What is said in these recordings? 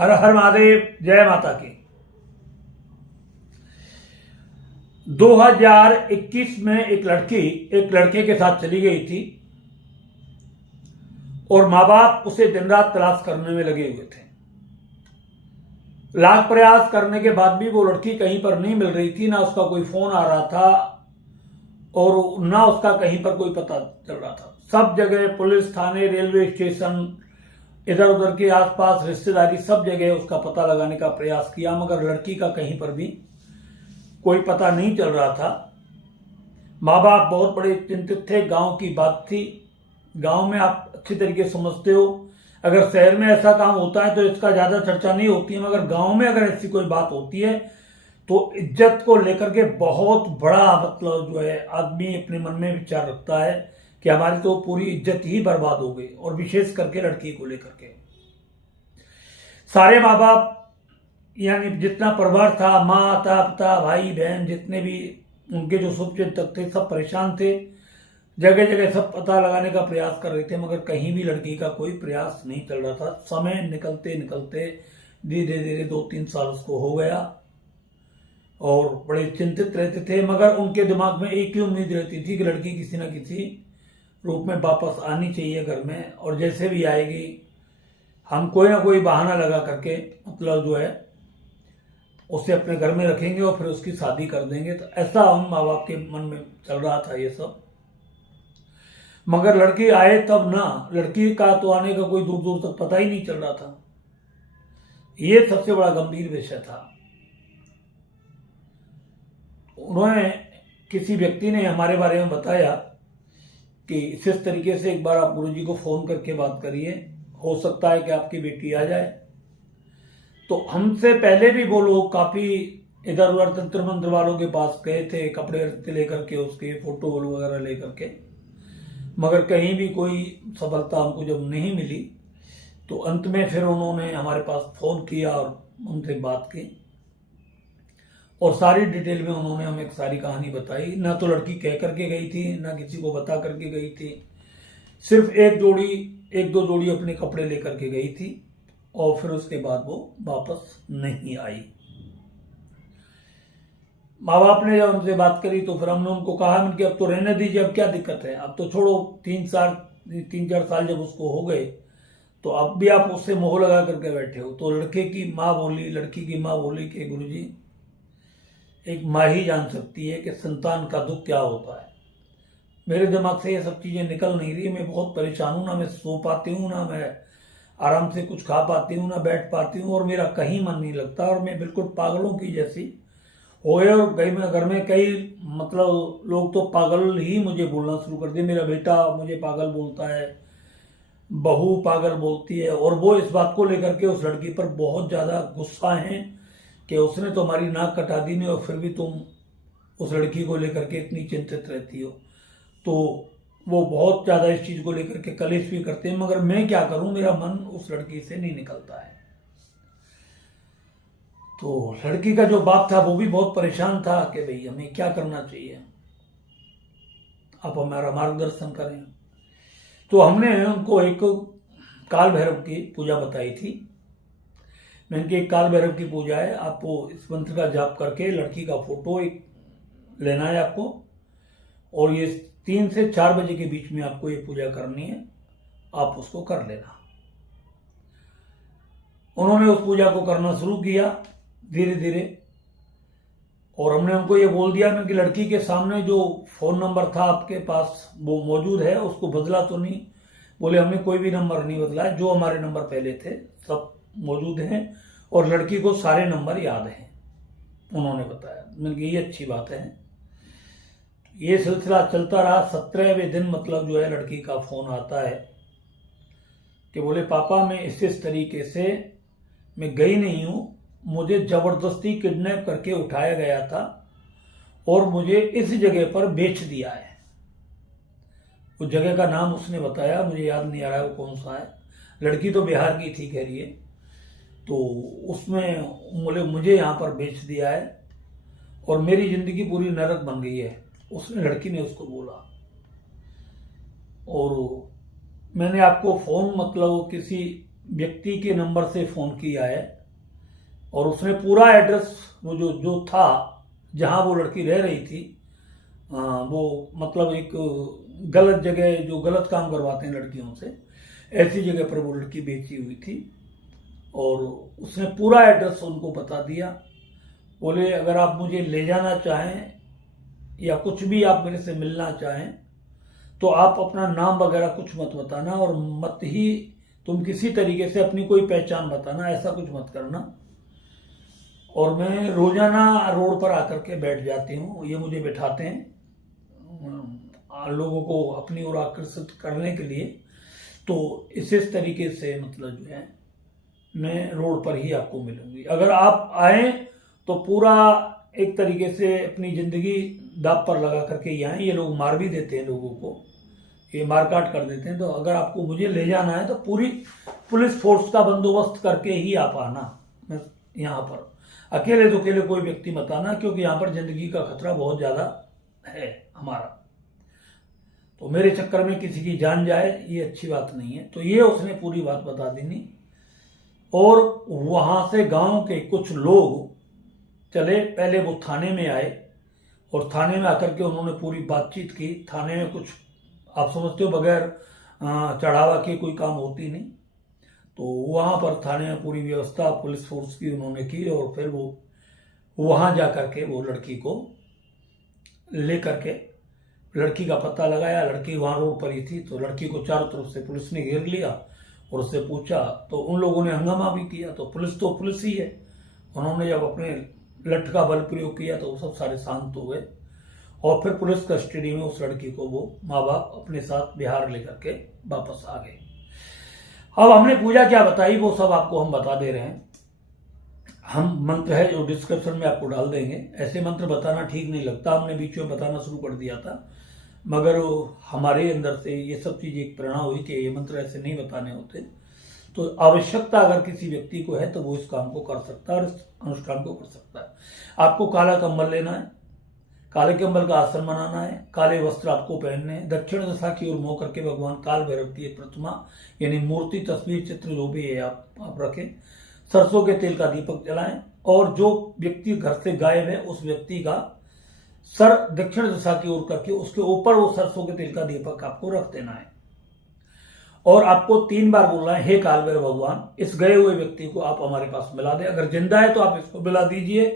हर हर महादेव, जय माता की। 2021 में एक लड़की एक लड़के के साथ चली गई थी और माँ बाप उसे दिन रात तलाश करने में लगे हुए थे। लाख प्रयास करने के बाद भी वो लड़की कहीं पर नहीं मिल रही थी, ना उसका कोई फोन आ रहा था और ना उसका कहीं पर कोई पता चल रहा था। सब जगह पुलिस थाने, रेलवे स्टेशन, इधर उधर के आसपास रिश्तेदारी, सब जगह उसका पता लगाने का प्रयास किया, मगर लड़की का कहीं पर भी कोई पता नहीं चल रहा था। माँ बाप बहुत बड़े चिंतित थे। गांव की बात थी। गांव में आप अच्छी तरीके से समझते हो, अगर शहर में ऐसा काम होता है तो इसका ज्यादा चर्चा नहीं होती है, मगर गांव में अगर ऐसी कोई बात होती है तो इज्जत को लेकर के बहुत बड़ा मतलब जो है आदमी अपने मन में विचार रखता है कि हमारी तो पूरी इज्जत ही बर्बाद हो गई। और विशेष करके लड़की को लेकर के सारे माँ बाप, यानी जितना परिवार था, माता पिता, भाई बहन, जितने भी उनके जो शुभचिंतक थे, सब परेशान थे। जगह जगह सब पता लगाने का प्रयास कर रहे थे, मगर कहीं भी लड़की का कोई प्रयास नहीं चल रहा था। समय निकलते निकलते धीरे धीरे 2-3 साल उसको हो गया और बड़े चिंतित रहते थे, मगर उनके दिमाग में एक ही उम्मीद रहती थी कि लड़की किसी न किसी रूप में वापस आनी चाहिए घर में, और जैसे भी आएगी हम कोई ना कोई बहाना लगा करके मतलब जो है उसे अपने घर में रखेंगे और फिर उसकी शादी कर देंगे। तो ऐसा उन माँ बाप के मन में चल रहा था ये सब। मगर लड़की आए तब ना, लड़की का तो आने का कोई दूर दूर तक पता ही नहीं चल रहा था। ये सबसे बड़ा गंभीर विषय था। उन्होंने, किसी व्यक्ति ने हमारे बारे में बताया कि इस तरीके से एक बार आप गुरुजी को फोन करके बात करिए, हो सकता है कि आपकी बेटी आ जाए। तो हमसे पहले भी वो लोग काफी इधर उधर तंत्र मंत्र वालों के पास गए थे, कपड़े लेकर के, उसके फोटो वगैरह लेकर के, मगर कहीं भी कोई सफलता हमको जब नहीं मिली तो अंत में फिर उन्होंने हमारे पास फोन किया और उनसे बात की और सारी डिटेल में उन्होंने हमें एक सारी कहानी बताई। ना तो लड़की कह करके गई थी, ना किसी को बता करके गई थी। सिर्फ एक दो जोड़ी अपने कपड़े लेकर के गई थी और फिर उसके बाद वो वापस नहीं आई। माँ बाप ने जब हमसे बात करी तो फिर हमने उनको कहा कि अब तो रहने दीजिए, अब क्या दिक्कत है, अब तो छोड़ो। 3-4 साल जब उसको हो गए तो अब भी आप उससे मोह लगा करके बैठे हो। तो लड़की की माँ बोली कि गुरुजी, एक माँ ही जान सकती है कि संतान का दुख क्या होता है। मेरे दिमाग से ये सब चीजें निकल नहीं रही। मैं बहुत परेशान हूं, ना मैं सो पाती हूँ, ना मैं आराम से कुछ खा पाती हूँ, ना बैठ पाती हूँ, और मेरा कहीं मन नहीं लगता, और मैं बिल्कुल पागलों की जैसी हो गए। और घर में कई मतलब लोग तो पागल ही मुझे बोलना शुरू कर दिए। मेरा बेटा मुझे पागल बोलता है, बहू पागल बोलती है, और वो इस बात को लेकर के उस लड़की पर बहुत ज्यादा गुस्सा है कि उसने तो हमारी नाक कटा दी नहीं और फिर भी तुम उस लड़की को लेकर के इतनी चिंतित रहती हो। तो वो बहुत ज्यादा इस चीज को लेकर के कलेश भी करते हैं, मगर मैं क्या करूं, मेरा मन उस लड़की से नहीं निकलता है। तो लड़की का जो बाप था वो भी बहुत परेशान था कि भाई हमें क्या करना चाहिए, आप हमारा मार्गदर्शन करें। तो हमने उनको एक काल भैरव की पूजा बताई थी। मैंने कि एक काल भैरव की पूजा है, आपको इस मंत्र का जाप करके लड़की का फोटो एक लेना है आपको, और ये 3 से 4 बजे के बीच में आपको ये पूजा करनी है, आप उसको कर लेना। उन्होंने उस पूजा को करना शुरू किया धीरे धीरे, और हमने उनको ये बोल दिया कि लड़की के सामने जो फोन नंबर था आपके पास वो मौजूद है, उसको बदला तो नहीं। बोले हमने कोई भी नंबर नहीं बदला है, जो हमारे नंबर पहले थे सब मौजूद हैं, और लड़की को सारे नंबर याद हैं, उन्होंने बताया। मैंने कहा ये अच्छी बात है। ये सिलसिला चलता रहा। 17वें दिन मतलब जो है लड़की का फोन आता है कि बोले पापा, मैं इस तरीके से मैं गई नहीं हूं, मुझे जबरदस्ती किडनैप करके उठाया गया था और मुझे इस जगह पर बेच दिया है। उस जगह का नाम उसने बताया, मुझे याद नहीं आ रहा है वो कौन सा है। लड़की तो बिहार की थी कह रही है। तो उसमें बोले मुझे यहाँ पर बेच दिया है और मेरी जिंदगी पूरी नरक बन गई है, उसने, लड़की ने उसको बोला। और मैंने आपको फोन मतलब किसी व्यक्ति के नंबर से फ़ोन किया है और उसने पूरा एड्रेस वो जो था जहाँ वो लड़की रह रही थी, वो मतलब एक गलत जगह, जो गलत काम करवाते हैं लड़कियों से, ऐसी जगह पर वो लड़की बेची हुई थी। और उसने पूरा एड्रेस उनको बता दिया। बोले अगर आप मुझे ले जाना चाहें या कुछ भी आप मेरे से मिलना चाहें तो आप अपना नाम वगैरह कुछ मत बताना और मत ही तुम किसी तरीके से अपनी कोई पहचान बताना, ऐसा कुछ मत करना। और मैं रोजाना रोड पर आकर के बैठ जाती हूँ, ये मुझे बैठाते हैं लोगों को अपनी ओर आकर्षित करने के लिए। तो इस तरीके से मतलब जो है मैं रोड पर ही आपको मिलूंगी। अगर आप आए तो पूरा एक तरीके से अपनी जिंदगी दांव पर लगा करके ही आए। ये लोग मार भी देते हैं लोगों को, ये मारकाट कर देते हैं। तो अगर आपको मुझे ले जाना है तो पूरी पुलिस फोर्स का बंदोबस्त करके ही आप आना। मैं यहाँ पर अकेले तो अकेले कोई व्यक्ति मत आना, क्योंकि यहाँ पर जिंदगी का खतरा बहुत ज्यादा है हमारा। तो मेरे चक्कर में किसी की जान जाए ये अच्छी बात नहीं है। तो ये उसने पूरी बात बता दी नहीं। और वहां से गांव के कुछ लोग चले, पहले वो थाने में आए और थाने में आकर के उन्होंने पूरी बातचीत की। थाने में कुछ आप समझते हो बगैर चढ़ावा के कोई काम होती नहीं। तो वहां पर थाने में पूरी व्यवस्था पुलिस फोर्स की उन्होंने की और फिर वो वहां जा करके वो लड़की को ले करके लड़की का पता लगाया। लड़की वहां रोड पर ही थी। तो लड़की को चारों तरफ से पुलिस ने घेर लिया और उससे पूछा तो उन लोगों ने हंगामा भी किया। तो पुलिस ही है। उन्होंने जब अपने लठ का बल प्रयोग किया तो वो सब सारे शांत हो गए और फिर पुलिस कस्टडी में उस लड़की को वो माँ बाप अपने साथ बिहार लेकर के वापस आ गए। अब हमने पूजा क्या बताई वो सब आपको हम बता दे रहे हैं। हम मंत्र है जो डिस्क्रिप्शन में आपको डाल देंगे। ऐसे मंत्र बताना ठीक नहीं लगता, हमने बीच में बताना शुरू कर दिया था, मगर हमारे अंदर से ये सब चीज एक प्रेरणा हुई कि ये मंत्र ऐसे नहीं बताने होते। तो आवश्यकता अगर किसी व्यक्ति को है तो वो इस काम को कर सकता है और इस अनुष्ठान को कर सकता है। आपको काला कंबल लेना है, काले कंबल का आसन बनाना है, काले वस्त्र आपको पहनने हैं, दक्षिण दिशा की ओर मुंह करके भगवान काल भैरव की एक प्रतिमा यानी मूर्ति, तस्वीर, चित्र जो भी है आप रखें। सरसों के तेल का दीपक जलाएं और जो व्यक्ति घर से गायब है उस व्यक्ति का सर दक्षिण दिशा की ओर करके उसके ऊपर वो सरसों के तेल का दीपक आपको रख देना है। और आपको 3 बार बोलना है, हे काल भैरव भगवान, इस गए हुए व्यक्ति को आप हमारे पास मिला दें। अगर जिंदा है तो आप इसको मिला दीजिए,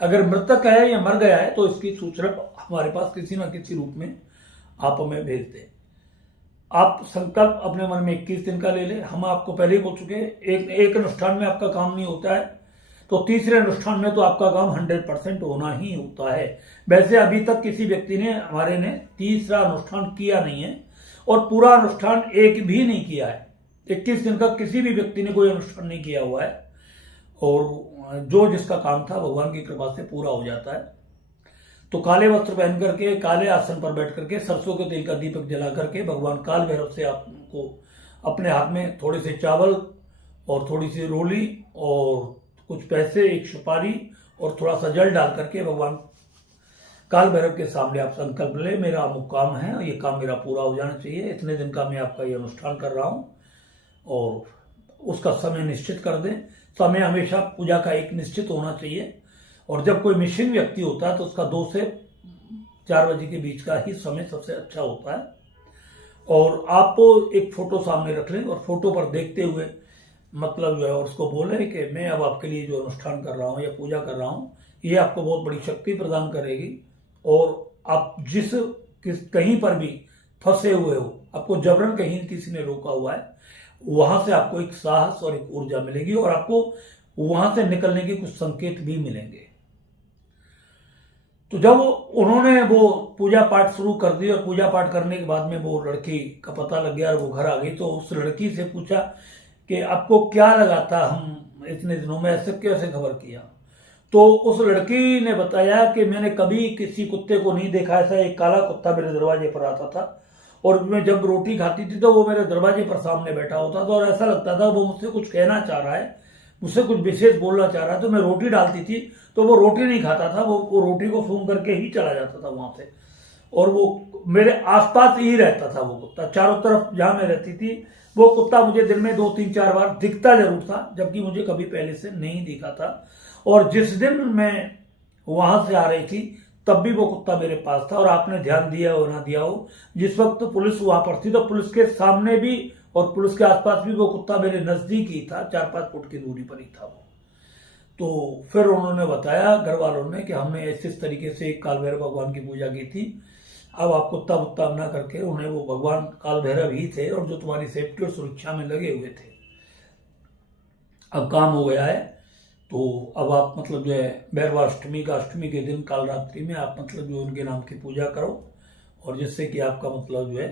अगर मृतक है या मर गया है तो इसकी सूचना हमारे पास किसी न किसी रूप में आप हमें भेज दें। आप संकल्प अपने मन में 21 दिन का ले लें। हम आपको पहले ही बोल चुके हैं एक अनुष्ठान में आपका काम नहीं होता है, तो तीसरे अनुष्ठान में तो आपका काम 100% होना ही होता है। वैसे अभी तक किसी व्यक्ति ने हमारे ने तीसरा अनुष्ठान किया नहीं है और पूरा अनुष्ठान एक भी नहीं किया है। 21 दिन का किसी भी व्यक्ति ने कोई अनुष्ठान नहीं किया हुआ है और जो जिसका काम था भगवान की कृपा से पूरा हो जाता है। तो काले वस्त्र पहन करके काले आसन पर बैठ करके सरसों के तेल का दीपक जला करके भगवान काल भैरव से आपको अपने हाथ में थोड़े से चावल और थोड़ी सी रोली और कुछ पैसे, एक सुपारी और थोड़ा सा जल डाल करके भगवान काल भैरव के सामने आप संकल्प ले, मेरा अमुक काम है और ये काम मेरा पूरा हो जाना चाहिए, इतने दिन का मैं आपका ये अनुष्ठान कर रहा हूँ। और उसका समय निश्चित कर दें। समय हमेशा पूजा का एक निश्चित होना चाहिए और जब कोई मिशन व्यक्ति होता है तो उसका 2 से 4 बजे के बीच का ही समय सबसे अच्छा होता है। और आप एक फोटो सामने रख लें और फोटो पर देखते हुए मतलब जो है उसको बोले कि मैं अब आपके लिए जो अनुष्ठान कर रहा हूँ या पूजा कर रहा हूँ ये आपको बहुत बड़ी शक्ति प्रदान करेगी। और आप कहीं पर भी फंसे हुए हो, आपको जबरन कहीं किसी ने रोका हुआ है, वहां से आपको एक साहस और एक ऊर्जा मिलेगी और आपको वहां से निकलने के कुछ संकेत भी मिलेंगे। तो जब उन्होंने वो पूजा पाठ शुरू कर दी और पूजा पाठ करने के बाद में वो लड़की का पता लग गया और वो घर आ गई, तो उस लड़की से पूछा कि आपको क्या लगा था हम इतने दिनों में ऐसे कैसे खबर किया। तो उस लड़की ने बताया कि मैंने कभी किसी कुत्ते को नहीं देखा, ऐसा एक काला कुत्ता मेरे दरवाजे पर आता था और मैं जब रोटी खाती थी तो वो मेरे दरवाजे पर सामने बैठा होता था और ऐसा लगता था वो मुझसे कुछ कहना चाह रहा है, मुझसे कुछ विशेष बोलना चाह रहा है। तो मैं रोटी डालती थी तो वो रोटी नहीं खाता था, वो रोटी को सूंघ करके ही चला जाता था वहां से और वो मेरे आसपास ही रहता था। वो कुत्ता चारों तरफ जहां मैं रहती थी वो कुत्ता मुझे दिन में 2-3-4 बार दिखता जरूर था, जबकि मुझे कभी पहले से नहीं दिखा था। और जिस दिन मैं वहां से आ रही थी तब भी वो कुत्ता मेरे पास था। और आपने ध्यान दिया हो ना दिया हो, जिस वक्त पुलिस वहां पर थी तो पुलिस के सामने भी और पुलिस के आसपास भी वो कुत्ता मेरे नजदीक ही था, 4-5 फुट की दूरी पर ही था वो। तो फिर उन्होंने बताया घर वालों ने कि हमने इस तरीके से काल भैरव भगवान की पूजा की थी। अब आप कुत्ता वुत्ता ना करके, उन्हें वो भगवान काल भैरव ही थे और जो तुम्हारी सेफ्टी और सुरक्षा में लगे हुए थे। अब काम हो गया है, तो अब आप मतलब जो है भैरवाष्टमी का अष्टमी के दिन काल रात्रि में आप मतलब जो उनके नाम की पूजा करो, और जिससे कि आपका मतलब जो है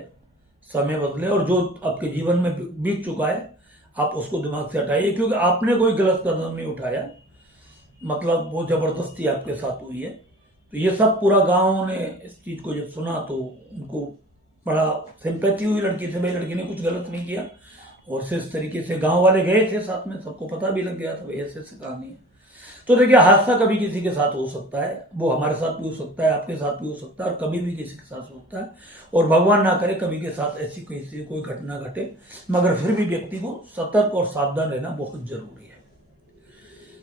समय बदले और जो आपके जीवन में बीत चुका है आप उसको दिमाग से हटाइए, क्योंकि आपने कोई गलत कदम नहीं उठाया, मतलब वो जबरदस्ती आपके साथ हुई है। तो ये सब पूरा गांव ने इस चीज को जब सुना तो उनको बड़ा सिंपैथी हुई लड़की से, भाई लड़की ने कुछ गलत नहीं किया। और से इस तरीके से गांव वाले गए थे साथ में, सबको पता भी लग गया था भाई ऐसे ऐसे कहानी है। तो देखिए, हादसा कभी किसी के साथ हो सकता है, वो हमारे साथ भी हो सकता है, आपके साथ भी हो सकता है, और कभी भी किसी के साथ हो सकता है। और भगवान ना करे कभी के साथ ऐसी किसी कोई घटना घटे, मगर फिर भी व्यक्ति को सतर्क और सावधान रहना बहुत जरूरी है।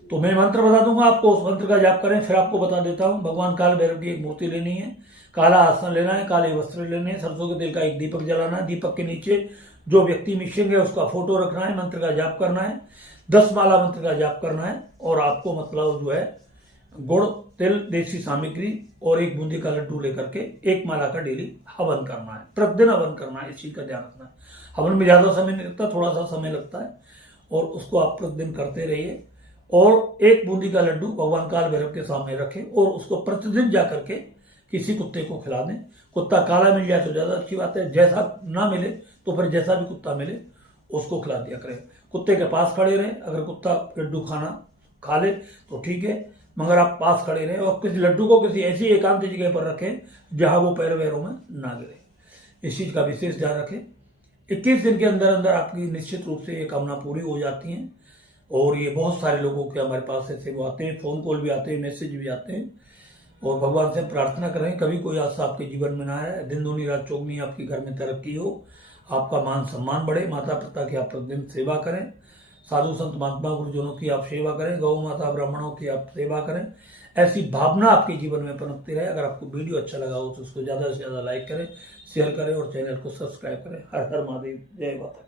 तो मैं मंत्र बता दूंगा आपको, उस मंत्र का जाप करें। फिर आपको बता देता हूं, भगवान काल भैरव की एक मूर्ति लेनी है, काला आसन लेना है, काले वस्त्र लेने हैं, सरसों के तेल का एक दीपक जलाना है, दीपक के नीचे जो व्यक्ति मिशेंगे उसका फोटो रखना है, मंत्र का जाप करना है, 10 माला मंत्र का जाप करना है। और आपको मतलब जो है गुड़, तिल, देसी सामग्री और 1 बूंदी का लड्डू लेकर के 1 माला का डेली हवन करना है, प्रतिदिन हवन करना है। इस चीज का ध्यान रखना है। हवन में ज्यादा समय नहीं लगता, थोड़ा सा समय लगता है, और उसको आप प्रतिदिन करते रहिए। और 1 बूंदी का लड्डू भगवान काल भैरव के सामने रखें और उसको प्रतिदिन जाकर के किसी कुत्ते को खिला दें। कुत्ता काला मिल जाए तो ज्यादा अच्छी बात है, जैसा ना मिले तो फिर जैसा भी कुत्ता मिले उसको खिला दिया करें। कुत्ते के पास खड़े रहें, अगर कुत्ता लड्डू खाना खा ले तो ठीक है, मगर आप पास खड़े रहें और किसी लड्डू को किसी ऐसी एकांत जगह पर रखें जहां वो पैर वैरों में ना गिरे। इस चीज का विशेष ध्यान रखें। 21 दिन के अंदर अंदर आपकी निश्चित रूप से ये कामना पूरी हो जाती है। और ये बहुत सारे लोगों के हमारे पास ऐसे वो आते हैं, फोन कॉल भी आते हैं, मैसेज भी आते हैं। और भगवान से प्रार्थना करें कभी कोई हादसा आपके जीवन में ना आए, दिन दूनी रात चौगनी आपके घर में तरक्की हो, आपका मान सम्मान बढ़े, माता पिता की आप प्रतिदिन सेवा करें, साधु संत महात्मा गुरुजनों की आप सेवा करें, गौ माता ब्राह्मणों की आप सेवा करें। ऐसी भावना आपके जीवन में पनपती रहे। अगर आपको वीडियो अच्छा लगा हो तो उसको ज्यादा से ज्यादा लाइक करें, शेयर करें और चैनल को सब्सक्राइब करें। हर हर महादेव, जय माता।